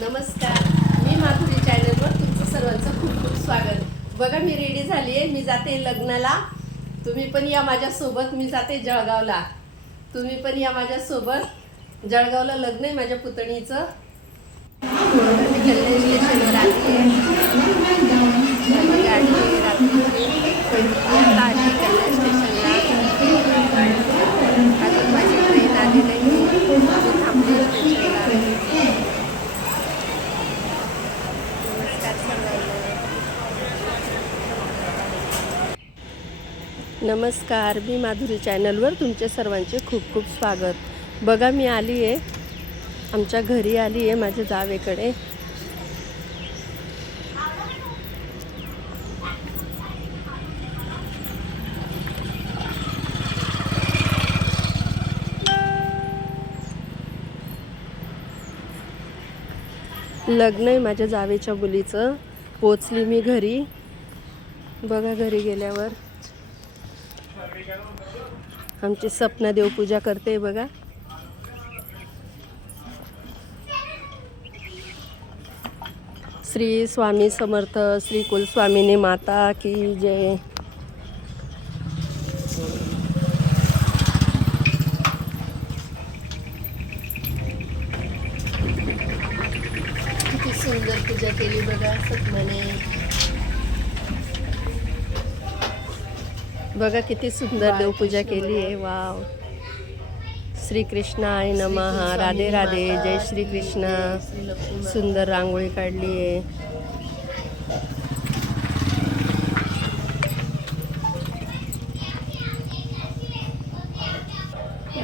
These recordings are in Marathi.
नमस्कार. मी माधुरी चॅनलवर तुमचं सर्वांचं खूप खूप स्वागत. बघा मी रेडी झाली आहे मी जाते लग्नाला. तुम्ही पण या माझ्यासोबत. मी जाते जळगावला. तुम्ही पण या माझ्यासोबत. जळगावला लग्न आहे माझ्या पुतणीचं. रात्री रात्री स्टेशनवर आली आहे माझी गाडी आहे रात्रीची आता आली कल्याण स्टेशनला अजून माझी ट्रेन आली नाही अजून थांबली स्टेशनला नमस्कार सर्वांना नमस्कार मी माधुरी चॅनलवर तुमचे सर्वांचे खूप खूप स्वागत. बघा मी आली आहे आमच्या घरी आली आहे माझ्या जावेकडे. लग्न आहे माझ्या जावेच्या मुलीचं. पोचली मी घरी. बघा घरी गेल्यावर. आमची सपना देवपूजा करते बघा. श्री स्वामी समर्थ श्री कुलस्वामिनी माता की जय. किती सुंदर पूजा केली बघा सपनाने. बघा किती सुंदर देवपूजा केली आहे. वाव. श्री कृष्णाय नमः. राधे राधे. जय श्री कृष्ण सुंदर रांगोळी काढली आहे.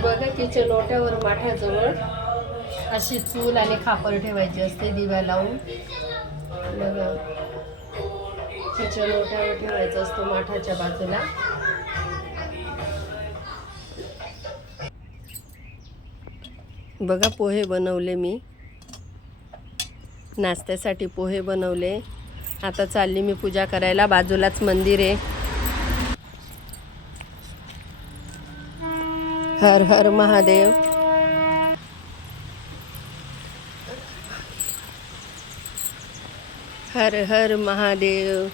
बघा किचन ओट्यावर माठाजवळ अशी चूल आणि खापर ठेवायची असते दिव्या लावून. बघा. किचन ओट्यावर ठेवायचं असतो माठाच्या बाजूला. बघा पोहे बनवले मी. नाश्त्यासाठी पोहे बनवले. आता चालली मी पूजा करायला. बाजूलाच मंदिर आहे. हर हर महादेव. हर हर महादेव.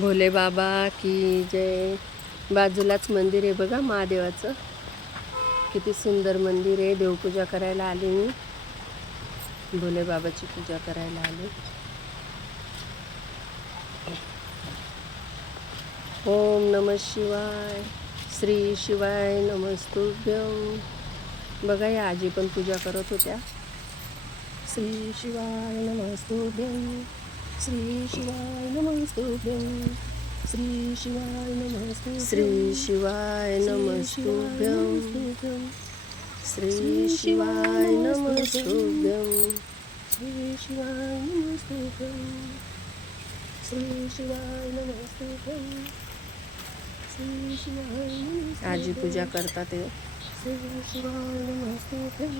भोले बाबा की जय. बाजूलाच मंदिर आहे बघा महादेवाचं. किती सुंदर मंदिर आहे. देवपूजा करायला आले मी. भोले बाबाची पूजा करायला आले. ओम नम शिवाय श्री शिवाय नमस्तुभ्यम बघा या आजी पण पूजा करत होत्या. श्री शिवाय नमस्तुभ्यम श्री शिवाय नमस्तुभ्यम श्री शिवाय नमस्तुभ्यम श्री शिवाय नमस्तुभ्यम श्री शिवाय नमस्तुभ्यम श्री शिवाय नमस्तुभ्यम श्री शिवाय नमस्तुभ्यम श्री शिवाय आजी पूजा करतात ते श्री शिवाय नमस्तुभ्यम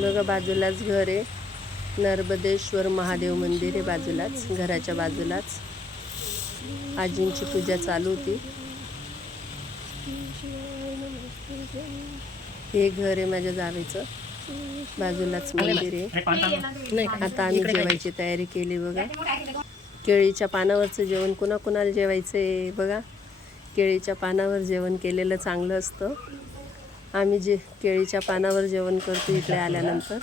बघा बाजूलाच घर आहे. नर्मदेश्वर महादेव मंदिर आहे बाजूलाच घराच्या बाजूलाच. आजींची पूजा चालू होती. हे घर आहे माझ्या जावेचं. बाजूलाच मंदिर आहे. आता आम्ही जेवायची तयारी केली बघा. केळीच्या पानावरचं जेवण कुणाकुणाला जेवायचं आहे बघा. केळीच्या पानावर जेवण केलेलं चांगलं असतं. आम्ही जे केळीच्या पानावर जेवण करतो इकडे आल्यानंतर.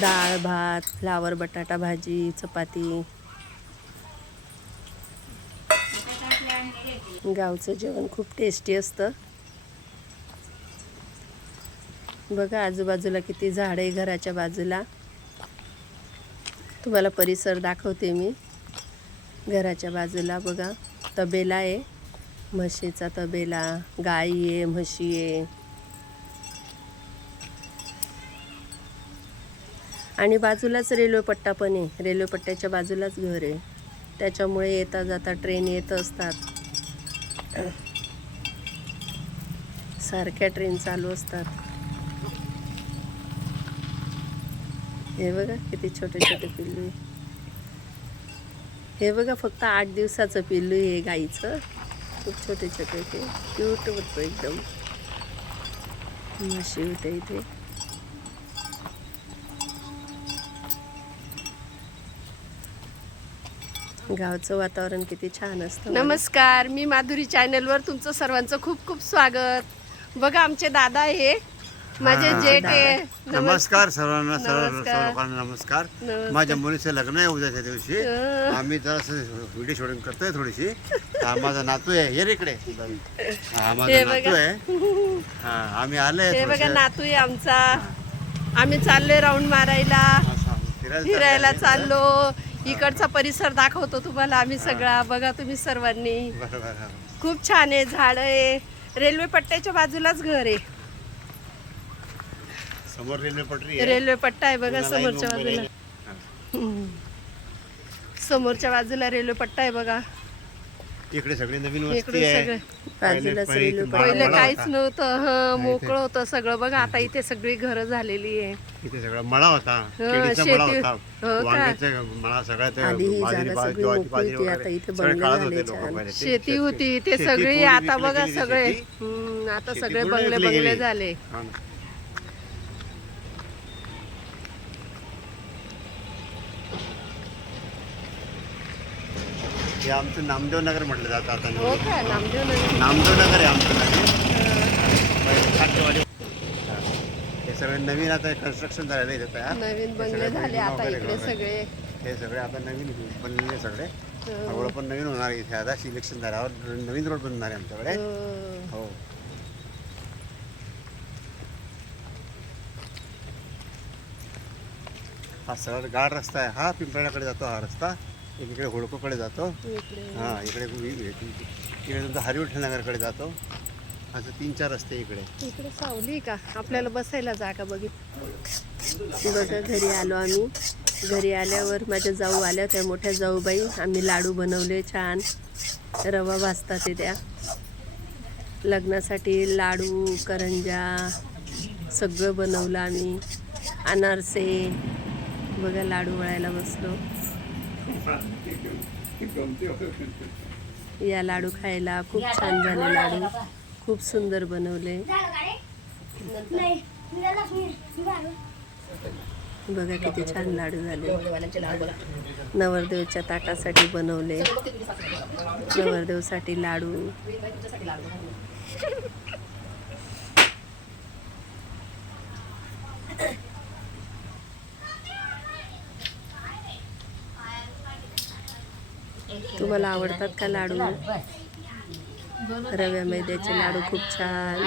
डाळ भात फ्लावर बटाटा भाजी चपाती. गावचं जेवण खूप टेस्टी असतं. बघा आजूबाजूला किती झाड आहे घराच्या बाजूला. तुम्हाला परिसर दाखवते मी. घराच्या बाजूला बघा तबेला आहे. म्हशीचा तबेला गाई आहे म्हशी आहे. आणि बाजूलाच रेल्वेपट्टा पण आहे. रेल्वेपट्ट्याच्या बाजूलाच घर आहे. त्याच्यामुळे येता जाता ट्रेन येत असतात. सारख्या ट्रेन चालू असतात. हे बघा किती छोटे छोटे पिल्लू आहे. हे बघा फक्त आठ दिवसाचं पिल्लू आहे गाईचं. खूप छोटे छोटे ते. क्यूट होतं एकदम. म्हशी होते इथे गावचं वातावरण किती छान असतं. नमस्कार मी माधुरी चॅनलवर तुमचं सर्वांचं खूप खूप स्वागत. बघा आमचे दादा हे माझे हा, जेठ आहे. नमस्कार सर्वांना सर्व नमस्कार. सर्व लोकांना नमस्कार. नमस्कार. माझ्या मुलीचं लग्न आहे उद्याच्या दिवशी. हं. आम्ही जरासं व्हिडिओ शूटिंग करतोय थोडीशी. हा माझा नातू आहे. ये रे इकडे. हा हे बघा. नातू आहे. हा आम्ही आले हे बघा नातू आहे आमचा. आम्ही चाललोय राऊंड मारायला. फिरायला चाललो. इकडचा परिसर दाखवतो तुम्हाला आम्ही सगळा. बघा तुम्ही सर्वांनी. खूप छान आहे झाड आहे. रेल्वे पट्ट्याच्या बाजूलाच घर आहे. समोर रेल्वे पटरी रेल्वे पट्टा आहे बघा समोरच्या बाजूला. समोरच्या बाजूला रेल्वे पट्टा आहे बघा. इकडे सगळी नवीन इकडे वस्ती आहे सगळे पहिले- काहीच होता. नव्हतं हा मोकळं होतं सगळं बघा आता इथे सगळी घरं झालेली आहे इथे सगळा मळा होता केळीचा मळा शेती- होता हो का? वांग्याचा मळा सगळा ते आधी ही बाजरी- जागा बाजरी- सगळी ज्वारी- मोकळी बाजरी होती, वगैरे आता इथे सगळे बंगले काढत झाले होते लोकं छान. पहिले. ते शेती शेत- होती ते शेती सगळी पूर्ण आता विकली बघा गेली सगळे शेती. हम्म, आता शेती सगळे पूर्ण बंगले विकली बंगले गेली. झाले हा ना. हे आमचं नामदेव नगर म्हटलं जातं आता हो. का नामदेव नगर नामदेव नगर आहे आमचं नवीन. हा. हे सगळे नवीन आता कन्स्ट्रक्शन झालेलं आहे इथे तयार नवीन हे बंगले सगळे झाले building आता वगैरे इकडे वगैरे. सगळे हे सगळे आता नवीन बनलेले सगळे हो. रोड पण नवीन होणार आहे इथे आता सिलेक्शन झाल्यावर नवीन रोड बनणार आहे आमच्याकडे हो. हो हा सरळ गाड रस्ता आहे हा पिंपळाकडे जातो हा रस्ता एक इकडे होडकोकडे जातो. इकडे. हा इकडे इकडे तुमचा नगरकडे जातो. असं तीन चार रस्ते इकडे. इकडे सावली का? आपल्याला बसायला जागा बघित बघा घरी आलो आम्ही. घरी आल्यावर माझ्या जाऊ आल्या त्या मोठ्या जाऊबाई. आम्ही लाडू बनवले छान. रवा भाजतात ते त्या. लग्नासाठी लाडू करंजा सगळं बनवलं आम्ही. अनारसे. बघा लाडू वळायला बसलो. या लाडू खायला खूप छान झाले लाडू. खूप सुंदर बनवले. बघा किती छान लाडू झाले. नवरदेवच्या ताटासाठी बनवले. नवरदेवसाठी लाडू. तुम्हाला आवडतात का लाडू? रव्या मैद्याचे लाडू खूप छान.